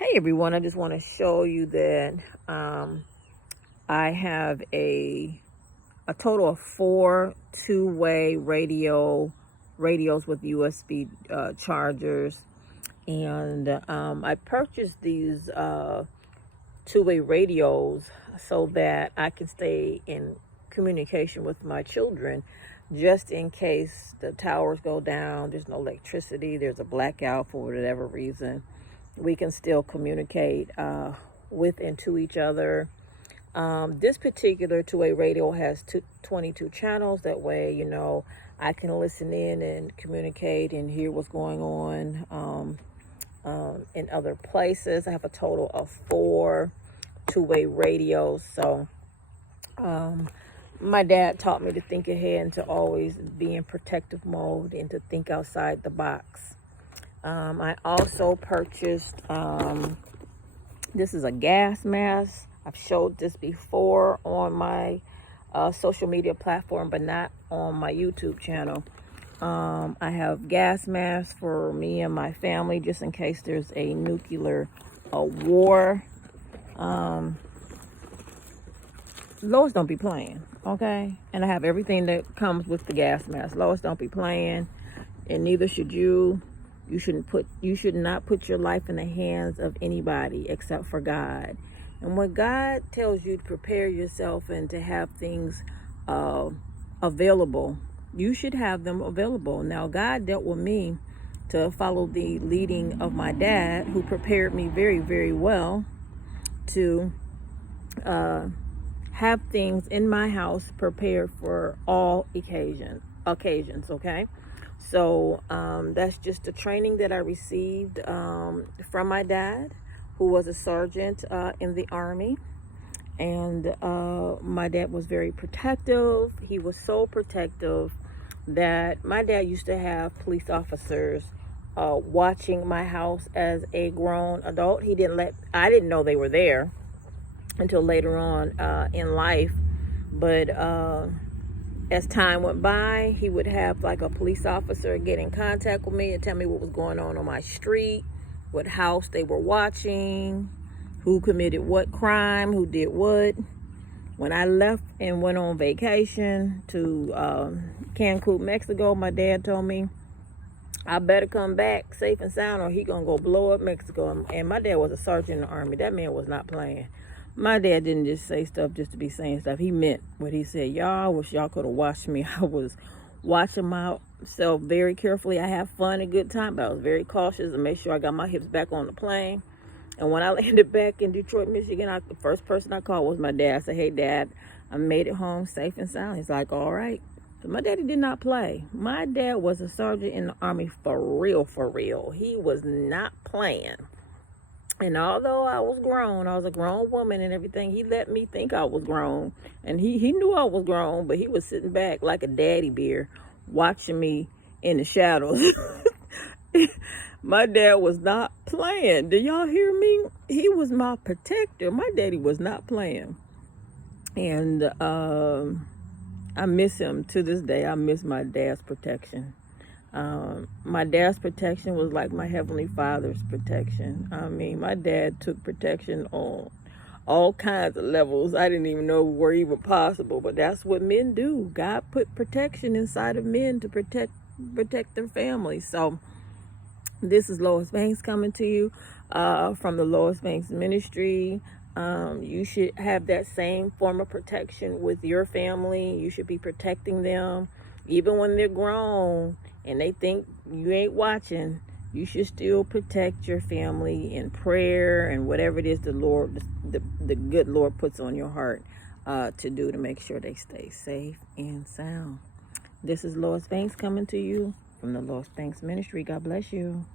Hey everyone, I just want to show you that I have a total of four two-way radios with USB chargers, and I purchased these two-way radios so that I can stay in communication with my children, just in case the towers go down, there's no electricity, there's a blackout for whatever reason. We can still communicate with and to each other. This particular two-way radio has 22 channels. That way, I can listen in and communicate and hear what's going on in other places. I have a total of four two-way radios. So my dad taught me to think ahead and to always be in protective mode and to think outside the box. I also purchased, this is a gas mask. I've showed this before on my social media platform, but not on my YouTube channel. I have gas masks for me and my family, just in case there's a nuclear war. Lois don't be playing, okay? And I have everything that comes with the gas mask. Lois don't be playing, and neither should you. You should not put your life in the hands of anybody except for God. And when God tells you to prepare yourself and to have things available, you should have them available. Now, God dealt with me to follow the leading of my dad, who prepared me very, very well to have things in my house prepared for all occasions, okay? So that's just the training that I received from my dad, who was a sergeant in the Army. And my dad was very protective. He was so protective that my dad used to have police officers watching my house as a grown adult. I didn't know they were there until later on in life. But as time went by, he would have like a police officer get in contact with me and tell me what was going on my street, what house they were watching, who committed what crime, who did what. When I left and went on vacation to Cancun, Mexico, my dad told me I better come back safe and sound or he gonna go blow up Mexico. And my dad was a sergeant in the Army. That man was not playing. My dad didn't just say stuff just to be saying stuff. He meant what he said. Y'all, I wish y'all could have watched me. I was watching myself very carefully. I have fun and good time, but I was very cautious and made sure I got my hips back on the plane. And when I landed back in Detroit, Michigan, the first person I called was my dad. I said, hey, Dad, I made it home safe and sound. He's like, all right. So my daddy did not play. My dad was a sergeant in the Army for real, for real. He was not playing. And although I was grown, I was a grown woman and everything, he let me think I was grown. And he knew I was grown, but he was sitting back like a daddy bear watching me in the shadows. My dad was not playing. Do y'all hear me? He was my protector. My daddy was not playing. And I miss him to this day. I miss my dad's protection. My dad's protection was like my Heavenly Father's protection. I mean, my dad took protection on all kinds of levels I didn't even know were even possible, but that's what men do. God put protection inside of men to protect their families. So this is Lois Banks coming to you from the Lois Banks Ministry. You should have that same form of protection with your family. You should be protecting them even when they're grown and they think you ain't watching. You should still protect your family in prayer and whatever it is the Lord, the good Lord puts on your heart to do to make sure they stay safe and sound. This is Lois Banks coming to you from the Lois Banks Ministry. God bless you.